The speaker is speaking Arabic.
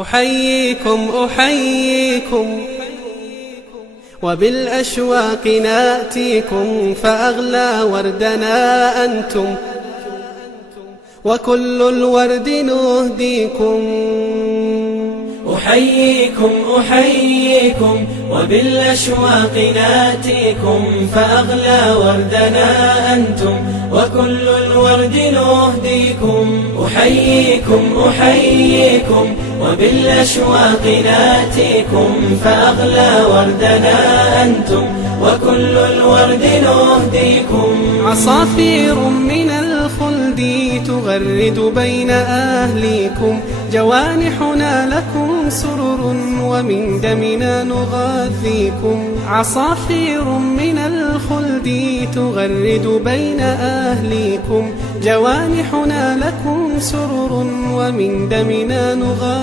أحييكم أحييكم وبالأشواق ناتيكم، فأغلى وردنا أنتم وكل الورد نهديكم. أحييكم أحييكم وبالأشواق ناتيكم، فأغلى وردنا أنتم وكل الورد نهديكم. أحييكم أحييكم وبالأشواق ناتيكم، فأغلى وردنا أنتم وكل الورد نهديكم. عصافير من الخلد تغرد بين أهليكم، جوانحنا لكم سرر ومن دمنا نغذيكم. عصافير من الخلد تغرد بين أهليكم، جوانحنا لكم سرر ومن دمنا نغذيكم.